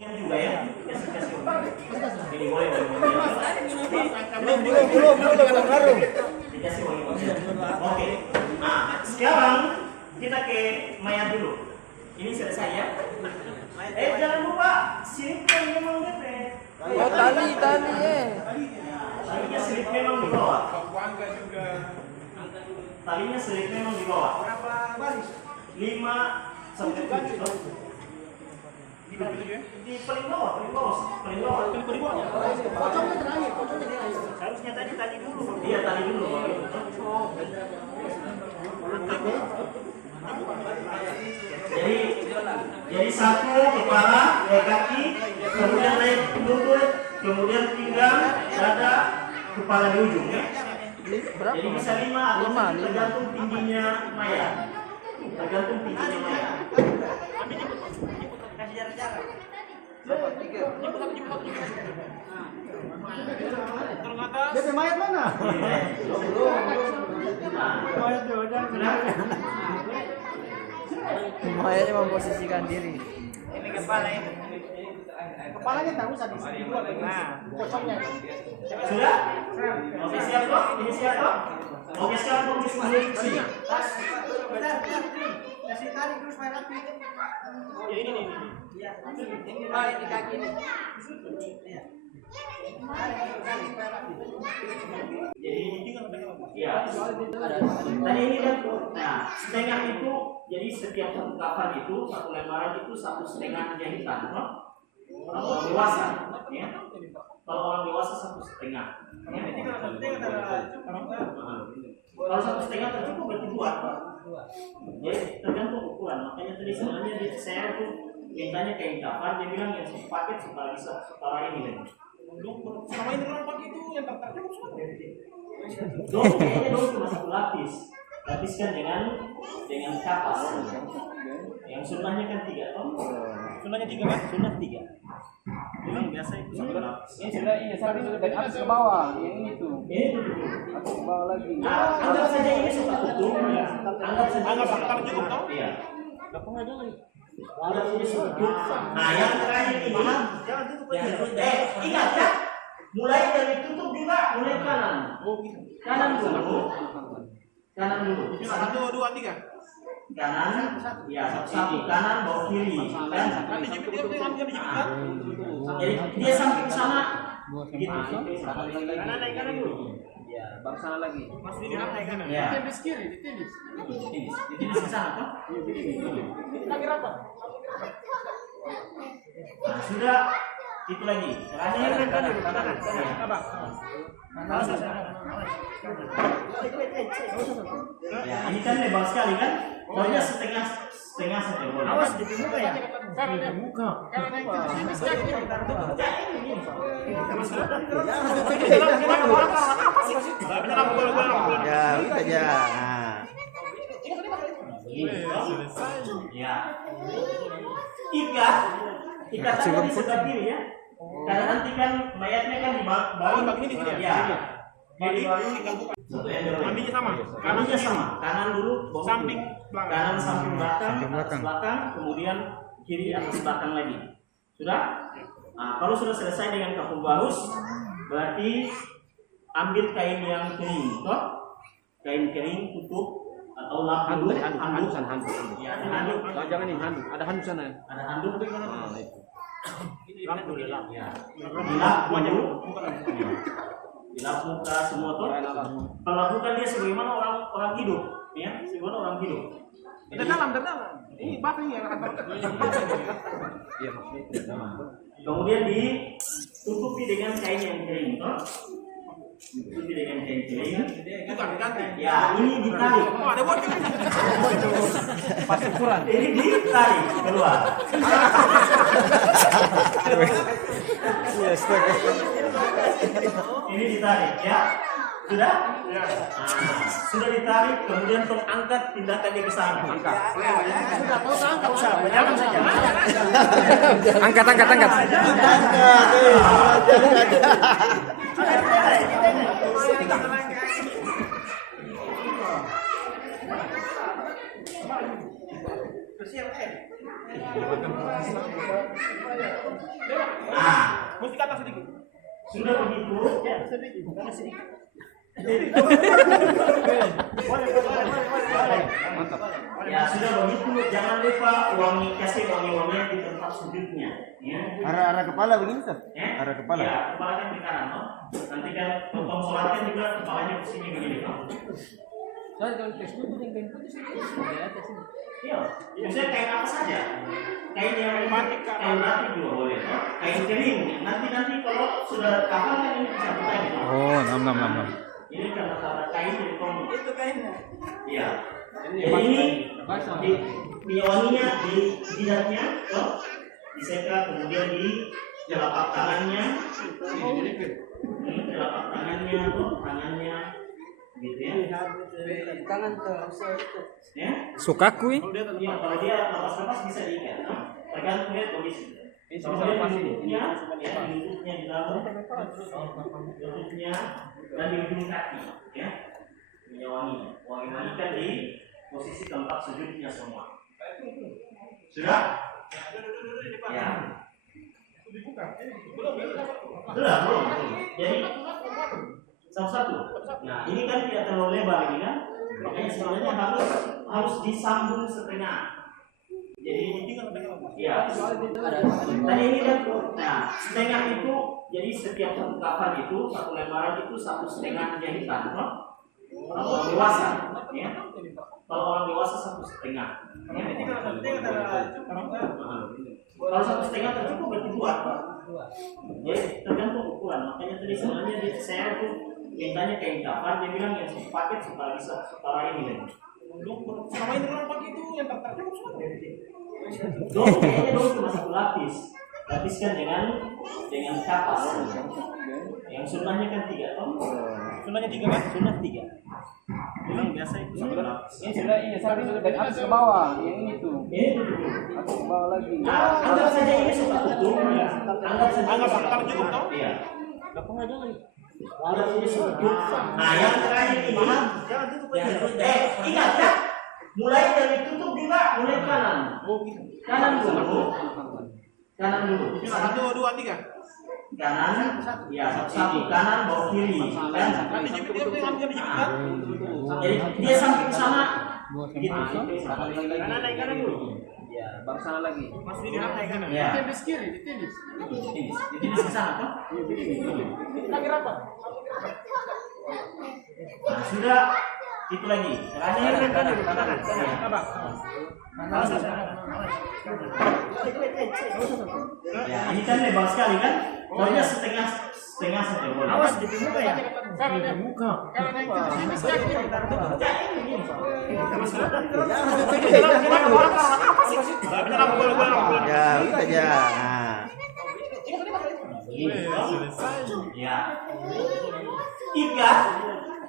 juga ya, kasih ini boleh dikasih wangi. Oke, nah sekarang kita ke mayat dulu. Ini selesai ya. Jangan lupa silipnya memang DP. Oh tali ya. Talinya selip memang di bawah. Talinya selip memang di bawah. Berapa baris? 5 sampai 7. Di paling bawah. Pocongnya terakhir. Harusnya tadi dulu. Iya, tadi dulu. Jadi satu kepala, kaki, kemudian naik lutut, kemudian pinggang, dada, kepala di ujung ya. Jadi bisa 5 tergantung tingginya mayat. DP mayat mana? Mayatnya memposisikan diri. Ini kepala ini. Kepalanya tahu tadi. Nah, pocongnya. Sudah? Oke, siap kok? Ini siap kok? Oke, sekarang fokus dulu sini. Kasih tarik terus main api. Ya ini nih. Iya. Ini di kaki ini. Iya. Jadi ya. Tadi ini kan, nah setengah itu jadi setiap satu kafan itu satu lembaran itu 1,5 jahitan, no? Kalau orang dewasa, ya. Kalau orang dewasa 1,5. Ya. Kalau 1,5 tercukup berarti 2. Jadi tergantung ukuran. Makanya tadi sebenarnya saya tuh mintanya kayak kafan, dia bilang yang sepaket supaya bisa setara ini kan. Sama ini orang pakai itu yang tertariknya semua. Kayaknya cuma 1 lapis. Lapiskan dengan kapas. Yang sunnahnya kan 3 toh? Sunnahnya 3 kan? Sunnah 3. Memang biasa itu 1 lapis. Ini sudah satu dari atas ke bawah. Yang ini tuh. Ini tutup. Atas ke bawah lagi. Nah, anggap saja ini sudah tutup. Anggap saja cukup toh? Iya. Anggap ini sudah tutup. Nah, yang terakhir ini ingat ya. Mulai dari tutup juga mulai kanan. Kanan dulu. 1, 2, 3. Kanan, ya satu kanan bawa kiri, kan? Jadi dia sampai ke sana. Gitu. Kanan dulu. Ya, baru sana lagi. Masuk ini naik kanan. Ya. Ditindis kiri, ditindis. Ditindis ke sana kan? Lagi rapat. Nah, sudah itu lagi. Terakhir kanan. Ya, ini kan lebar sekali kan? Pokoknya setengah saja boleh. Awas di muka ya. Di muka. Ya, udah aja. Ya. Ikat di sebelah kiri ya. Karena nanti kan mayatnya kan di bawah ini di sini ya. Jadi mandinya sama. Kanannya sama. Kanan dulu, Samping belakang. Kanan samping belakang, atas belakang, kemudian kiri atas belakang lagi. Sudah? Nah, kalau sudah selesai dengan kapur barus, berarti ambil kain yang kering, toh? Kain kering tutup atau lap dulu. Handuk. Ya, handuk. Jangan ini handuk. Ada handuk sana. Ada handuk. Nah, itu. Dilap dulu. Dilap dulu. Dilap muka semua toh. Kalau bukan dia sebagaimana orang hidup, ya, sebagaimana orang hidup. Dari dalam. Ini batu yang akan Iya, maksudnya itu dalam. Kemudian ditutupi dengan kain yang kering, toh. Ditutupi dengan kain kering. bukan ganti. Ya, ini ditarik. Oh, ada bocor. Pas ukuran. Ini ditarik keluar. Ini ditarik, ya. Sudah? Ya. Sudah ditarik, kemudian tolong angkat, pindahkan dia ke sana. Angkat. Jangan saja. Angkat. Siap, Nah, Mesti ke atas sedikit. sudah begitu. Ya, sedikit. Karena sedikit. Ya sudah begitu, jangan lupa kasih wangi-wangian di tempat sujudnya. Ya. Arah kepala begini tuh. Ya? Arah kepala. Ya, kepala kan di kanan, no? Nanti kan untuk sholat kan juga kepalanya ke sini begini, no? Soalnya kalau Facebook itu yang kain putih sih di atas ini. Iya, maksudnya kain apa saja? Kain yang kain batik juga boleh, no? Kain kering. Nanti kalau sudah kapal kan ini bisa buka gitu. Oh, nam. Ini karena kain jadi komik. Itu kainnya. Iya. Jadi ini minyak wanginya di jidatnya, no? Diseka, kemudian di telapak tangannya, telapak tangannya, tangannya, gitu ya. Tangan ke Ya, Sukakui. iya, kalau dia lepas bisa diikat, no? Tergantung ya kondisi. Kemudian lututnya, ya, lututnya di dalam, lututnya dan di ujung kaki, ya. Minyak wangi-wangikan di posisi tempat sujudnya semua. Sudah? Ya. Belum. Jadi satu-satu. Nah, ini kan tidak terlalu lebar ini kan? Makanya sebenarnya harus disambung setengah. Jadi ya. Tadi ini kan, nah setengah itu jadi setiap satu kafan itu satu lembaran itu 1,5 jahitan, no? Kalau orang dewasa, ya. Kalau orang dewasa 1,5. Ya. Kalau 1,5 tercukup berarti 2. Jadi tergantung ukuran. Makanya tadi sebenarnya saya tuh mintanya kain kafan, dia bilang yang sepaket supaya bisa setara ini kan. Sama ini orang pakai itu yang tertutup semua. Kayaknya cuma 1 lapis. Lapiskan dengan kapas. Yang sunnahnya kan 3 toh. Sunnahnya 3 kan? Sunnah 3. Memang biasa itu 1 lapis. Ini sudah satu dari atas ke bawah. Yang ini tuh. Ini tutup. Atas ke bawah lagi. Nah, anggap saja ini sudah tutup. Anggap saja Anggap cukup toh? Iya. Anggap saja sudah tutup. Nah, yang terakhir ini ingat ya. Mulai dari tutup juga mulai kanan. Kanan dulu. Satu, dua, tiga. Kanan, ya satu kanan bawa kiri. Nanti jepit dia. Jadi dia sampai ke sana. Gitu. Kanan dulu. Ya, baru sana lagi. Mas ini naik kanan. Ya. Ditindis kiri, ditindis. Jadi ke sana toh. Lagi rapat. Nah, sudah itu lagi. Terakhir kanan. Apa? Ya, ini kan lebar sekali kan? Pokoknya setengah saja boleh. Awas di muka ya. Di muka. Karena naik ke sini kaki. Ya, udah aja. Ya.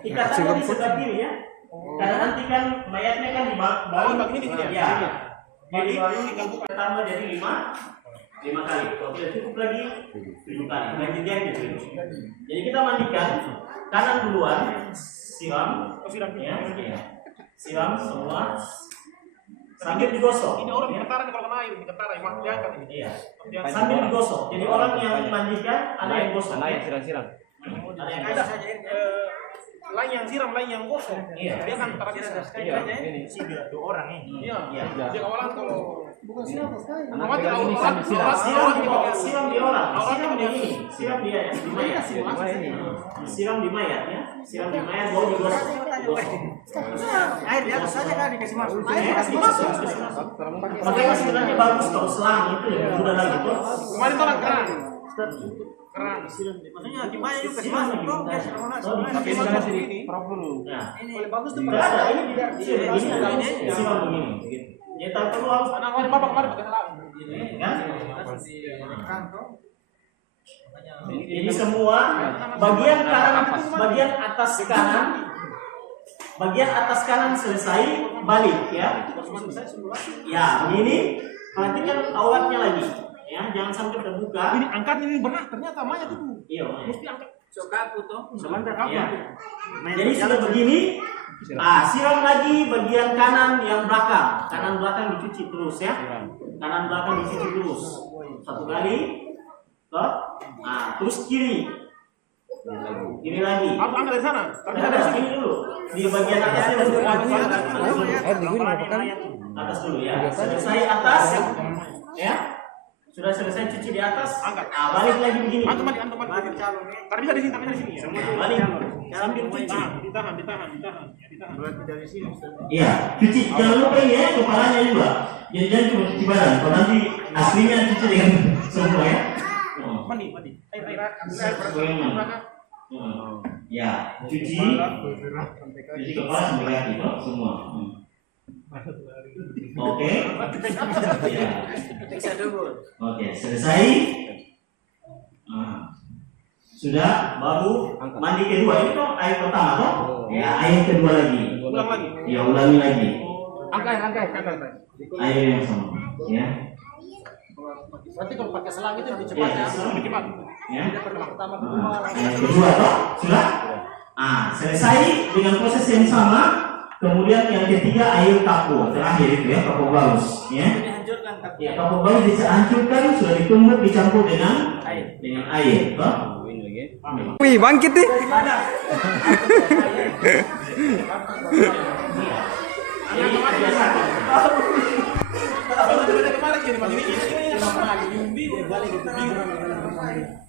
Ikat tangan di sebelah kiri ya. Karena nanti kan mayatnya kan di bawah begini tidak? ya. Jadi pertama jadi 5 kali. Kalau tidak cukup lagi 7 kali. Lanjutnya gitu. Jadi kita mandikan kanan duluan, siram, ya. Siram semua. Sambil digosok. Ini orang getaran kalau kena air, getaran yang masih diangkat ini. Iya. Sambil digosok. Jadi orang yang mandikan ada yang gosok. Sana yang siram-siram. Ada yang Ada gosok. lain yang siram, lain yang gosok. Iya. Dia kan terakhir Iya, ini. dua orang ini. Iya. Iya. Dia awalan kalau Anak Awalnya pegang ini awal- sambil siram. Siram di orang. Siram di ini. Siram dia di mayat. Cuma ini. Siram di mayat ya. Siram di mayat baru digosok. air di atas saja kan dikasih masuk. Air kasih masuk. Makanya sebenarnya bagus kalau selang itu lebih mudah lagi tuh. Kemarin tuh orang keran. Keran. Maksudnya gimana juga kasih masuk dong. Tapi ini sana sini prop dulu. Nah, Ini bagus tuh. nggak ada ini tidak. Ini ada siram begini. Gitu. Ya tak perlu harus Anak kemarin bapak kemarin pakai selang. kan? Jadi semua bagian kanan, bagian atas kanan selesai balik ya. Ya begini, perhatikan auratnya lagi ya, jangan sampai terbuka. Ini angkat ini benar ternyata mayat itu. Iya. Mesti angkat. Sokaku tuh. Sebentar Ya. Jadi sudah begini, Siram lagi bagian kanan yang belakang. Kanan belakang dicuci terus ya. Kanan belakang dicuci terus. Satu kali. Terus kiri. Kiri lagi. Angkat dari sana. Atas sini dulu. Di bagian atasnya dulu. Atas dulu ya. Selesai atas. Ya. Sudah selesai cuci di atas. Angkat. Balik lagi begini. Antum balik. Tapi bisa di sini, Balik. Sambil cuci. Ditahan. Berarti dari sini. Iya, cuci. Jangan lupa ini ya, kepalanya juga. Jangan cuma cuci badan. Kalau nanti aslinya cuci dengan semua ya. Mandi. Ya, cuci kepala sampai kaki toh, semua. Oke. Ya. Oke, selesai. Sudah, baru mandi kedua. Ini toh air pertama toh. Ya, air kedua lagi. Ulang lagi. Ya, ulangi lagi. Angkat. Air yang sama. Ya. Berarti kalau pakai selang itu lebih cepat ya. Lebih cepat. Ya. Pertama, Yang kedua toh, sudah? Selesai dengan proses yang sama. Kemudian yang ketiga air kapo, terakhir itu ya, kapo baus, ya. Ya, kapo baus dihancurkan, sudah ditumbuk, dicampur dengan air, toh. Wih, bangkit nih.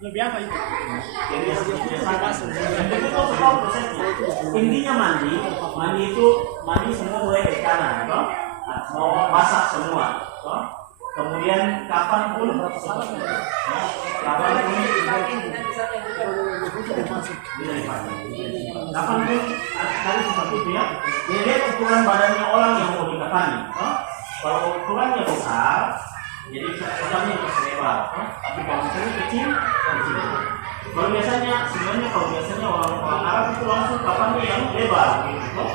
Jadi biasa. Intinya mandi itu semua mulai dari kanan, toh. Mau masak semua, toh. Kemudian kapanpun bisa kapanpun sekali seperti itu ya. Lihat ukuran badannya orang yang mau dikafani, toh. Kalau ukurannya besar, jadi ukurannya bisa lebar, toh. Tapi kalau misalnya kecil. Kalau biasanya orang Arab itu langsung kafannya yang lebar, gitu, toh.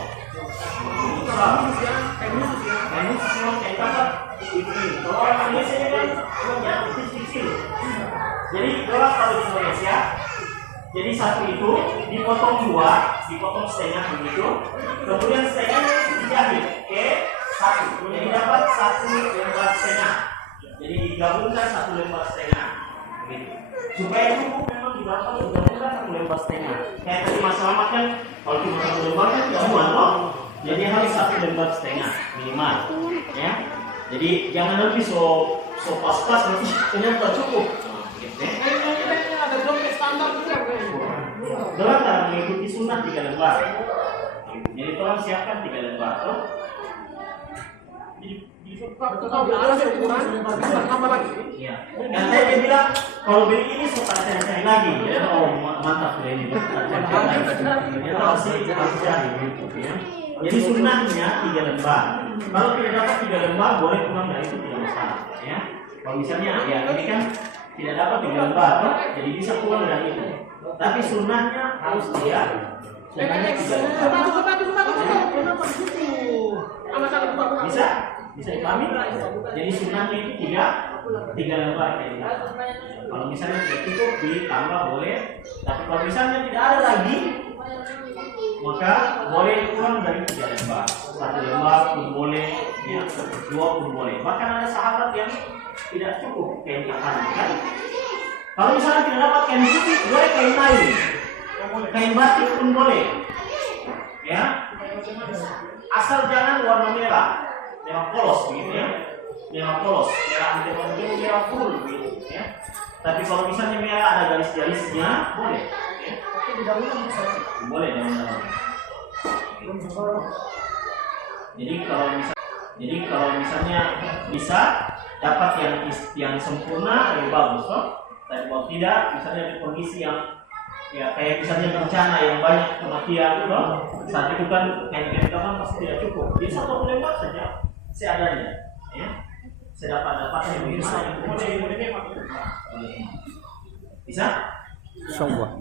Itu kain semua kain kafan. Kalau orang Indonesia kan yang kecil. Jadi orang kalau di Indonesia, jadi satu itu dipotong dua, dipotong setengah begitu, kemudian setengahnya itu dijahit ke satu, jadi dapat 1 lembar setengah. Jadi digabungkan 1 lembar setengah, begitu. Supaya cukup memang digabungkan 1 lembar setengah. Kayak tadi masalah kan, kalau cuma 1 lembar kan tidak muat loh. Jadi harus 1 lembar setengah minimal, ya. Jadi jangan lebih so pas-pas nanti ternyata cukup. Ada dompet standar juga. Doang tak mengikuti sunnah 3 lembar. Jadi tolong siapkan 3 lembar, toh. Tambah lagi. Iya. Dan saya bilang kalau beli ini supaya saya lagi. Ya, mantap deh ini. Ternyata masih jadi gitu ya. Jadi sunnahnya 3 lembar. Kalau tidak dapat 3 lembar boleh kurang dari itu, tidak masalah. Ya. Kalau misalnya ya ini kan tidak dapat 3 lembar, toh, jadi bisa kurang dari itu. Tapi sunnahnya harus dia. Sunnahnya 3 lembar. Bisa dipahami? Jadi sunnahnya itu 3 lembar kayak gitu. Kalau misalnya tidak cukup ditambah boleh. Tapi kalau misalnya tidak ada lagi, maka boleh kurang dari 3 lembar. 1 lembar pun boleh, ya, 2 pun boleh. Bahkan ada sahabat yang tidak cukup kain kafan, kan? Kalau misalnya tidak dapat kain putih, boleh kain lain. Kain batik pun boleh. Ya. Asal jangan warna merah polos begitu ya. Merah polos, merah anti-anti, merah full begitu ya. Tapi kalau misalnya merah ada garis-garisnya, boleh. Ya. Boleh dalam. Jadi kalau misalnya bisa dapat yang sempurna lebih bagus, toh. Tapi kalau tidak, misalnya di kondisi yang ya kayak misalnya bencana yang banyak kematian, toh, saat itu kan kain-kain kafan pasti tidak cukup. Jadi 1 lembar saja seadanya, ya. Saya dapat yang bisa yang bisa. Coba.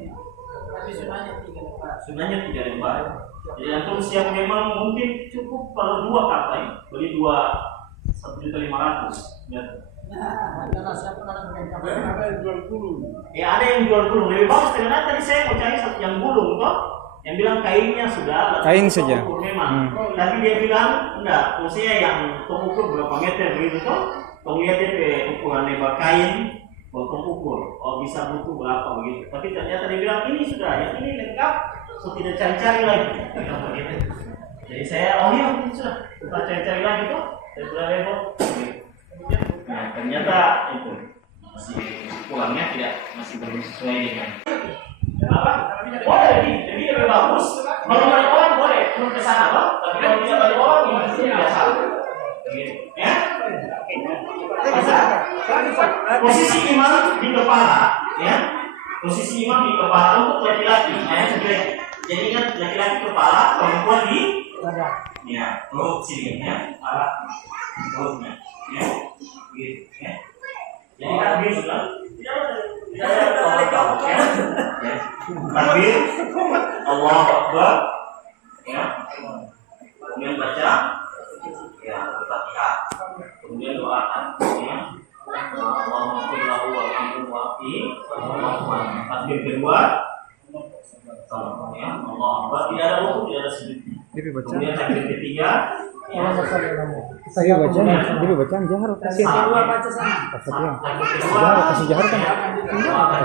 Sunnahnya 3 lembar. Jadi antum siap memang mungkin cukup kalau 2 kapai, beli 1.500.000. Ya. Ya ada yang jual gulung lebih bagus karena tadi saya mau cari yang gulung toh Yang bilang kainnya sudah. Kain saja. Ukur memang. Tapi dia bilang enggak. Maksudnya yang ukur berapa meter begitu toh? Kau lihat dia ke ukuran lebar kain, potong ukur. Oh bisa butuh berapa begitu. Tapi ternyata dia bilang ini sudah, yang ini lengkap. So tidak cari-cari lagi. Jadi saya ini sudah. Kita cari-cari lagi tuh. Saya sudah lebar. Nah ternyata itu masih kurangnya tidak masih belum sesuai dengan. Kenapa? Boleh jadi lebih bagus. Kalau banyak orang boleh turun ke sana, Pak. Tapi kalau tidak banyak orang ya biasa. Ya. Bisa. Posisi imam di kepala, ya. Posisi imam di kepala untuk laki-laki, jadi ingat laki-laki kepala, perempuan di ya, perut sini ya, arah perutnya, ya. Gitu, ya. Jadi takbir sudah. Takbir, Allahu Akbar, ya. Kemudian baca, ya, Al-Fatihah. Kemudian doakan, ya. Allahumma qul lahu warhamhu wa'afihi. Takbir kedua, ya. Allahu Akbar. Tidak ada wudu, tidak ada sujud. Kemudian takbir ketiga. Saya baca, dia bacaan jahar kasih. Al-Fatihah. Kasih jahar kan?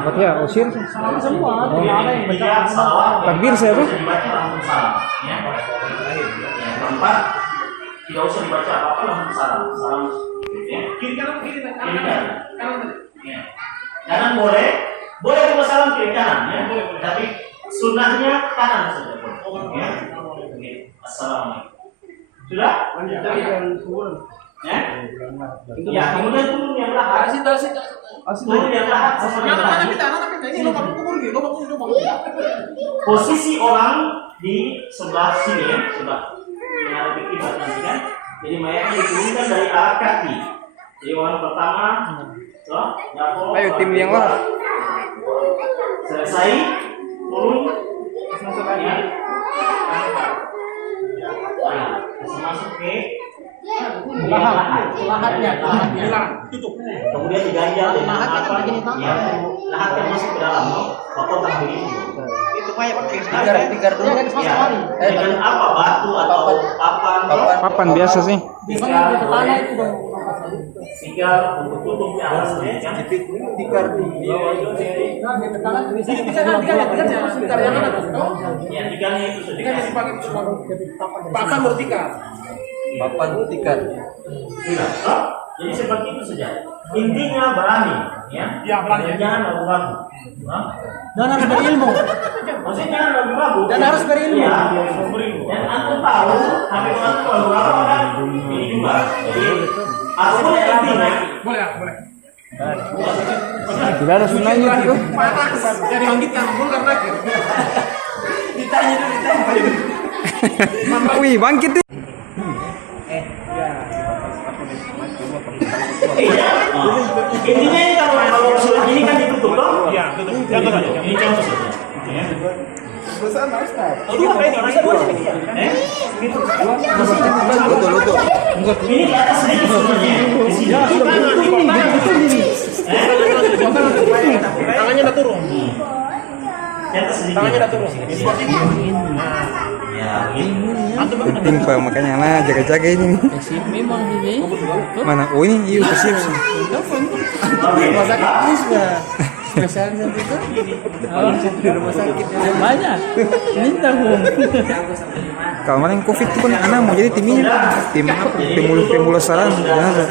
Al-Fatihah, usir. Sama semua. Ada yang baca. Takbir saya apa? Keempat, tidak usah dibaca apa-apa langsung salam. Kiri kanan. Kanan boleh juga salam kiri kanan ya. Tapi sunnahnya kanan saja. Ya. Assalamualaikum. Sudah? Ya, kemudian turun yang lahat. Turun yang lahat. Posisi orang di sebelah sini ya, sebelah menghadap kiblat nanti kan. Jadi mayatnya diturunkan dari arah kaki. Jadi orang pertama, jatuh. Ayo tim yang lahat. Selesai, turun. Ya. Masuk ke lahatnya. Tutup. Kemudian diganjal dengan apa? Ya, lahat yang masuk ke dalam, kotak begini. Itu kayak pakai Tikar dulu. Ya. Dengan apa? Batu atau papan? Papan biasa sih. Tikar untuk tutup di atasnya kan? Tikar di bawah itu. Ya, tikarnya itu sudah. papan bertikar. Sudah. Jadi seperti itu saja. Intinya berani, ya. Berani. Jangan ragu-ragu. Dan harus berilmu. Maksudnya jangan ragu-ragu. Dan harus berilmu. Ya. Dan aku tahu, tapi kalau aku ragu-ragu kan ini juga. Jadi aku boleh intinya. Boleh. Tidak ada sunnahnya itu. Panas. Jadi manggitkan bulgar lagi. Ditanya dulu. Wih, bangkit nih. Intinya ini kalau sudah ini kan ditutup toh? Iya, tutup. Contoh aja. Ini contoh saja. Ini apa ini? Bisa dua sini. Ini di atas sedikit sebenarnya. Di sini. Tangannya udah turun. Di atas sedikit. Tangannya udah turun. Seperti ini. Ya, ini. Timpa makanya nah jaga-jaga ini nih. Memang ini. Mana? Oh ini iya kasih. Rumah sakit ini sudah spesialnya itu. Di rumah sakit banyak. Ini tanggung. Kalau mana yang COVID itu kan anak mau jadi tim ini, tim apa? Pemulasaran jenazah.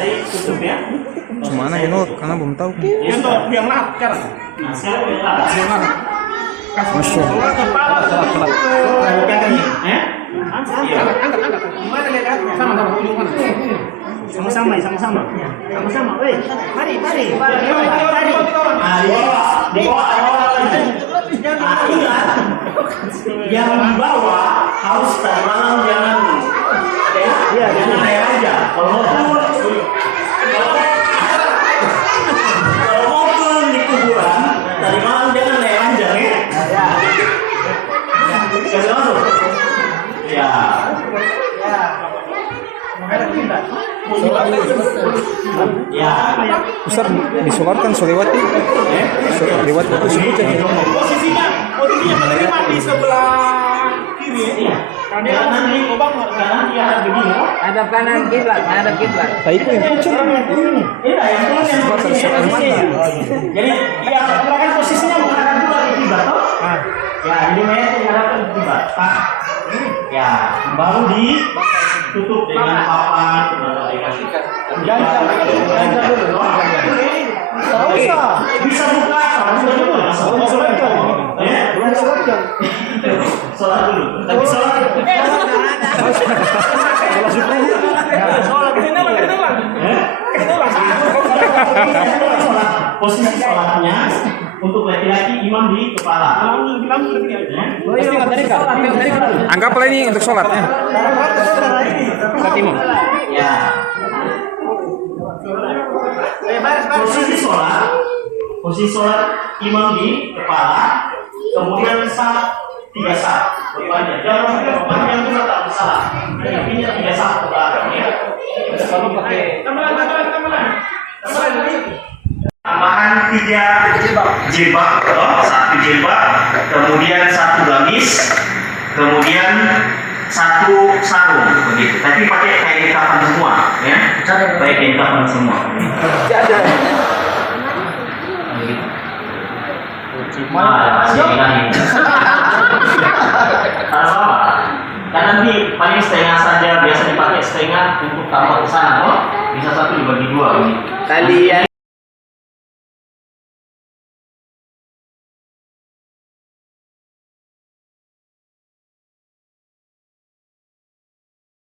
Cuma anak yang nolak karena belum tahu. Itu yang lahat sekarang. Nah, sekarang yang lahat. Masya Allah. Angkat. Gimana lihatnya? Sama ujung mana? Sama-sama. Woi, mari. Di bawah lagi. Ingat, yang di bawah harus malam jangan air aja. Kalau mau turun di kuburan, tadi malam jangan air aja ya. Kasih masuk. Ya. Ya. Ustaz disolatkan solewat lewat itu sebutnya. Posisinya menerima di sebelah begini. Iya. Karena dia langsung di lubang Karena dia ada begini. Ada kanan kiblat, ada kiblat. Tapi itu yang pucuk. Iya, yang turun yang posisi Jadi ya kan posisinya menghadap dulu ke kiblat toh. Ya, jadi mayat menghadap ke kiblat. Pak. Ya, baru ditutup dengan papan Ganja dulu. Bisa buka, sholat dulu. Tapi sholat posisi sholatnya untuk laki-laki imam di kepala. Anggaplah ini untuk sholatnya. Ya. Posisi sholat imam di kepala, kemudian sah 3 sah depannya. Jangan depannya itu tak salah. Tapi 3 sah ke belakang ya. Kalau pakai tambahan. Tambahan 3 jilbab, 1 jilbab, kemudian 1 gamis, kemudian 1 sarung begitu. Tapi pakai kain kafan semua, ya. Pakai kain kafan semua. Kan nanti paling setengah saja, biasa dipakai setengah untuk tambah ke sana, bisa 1 dibagi 2. Tali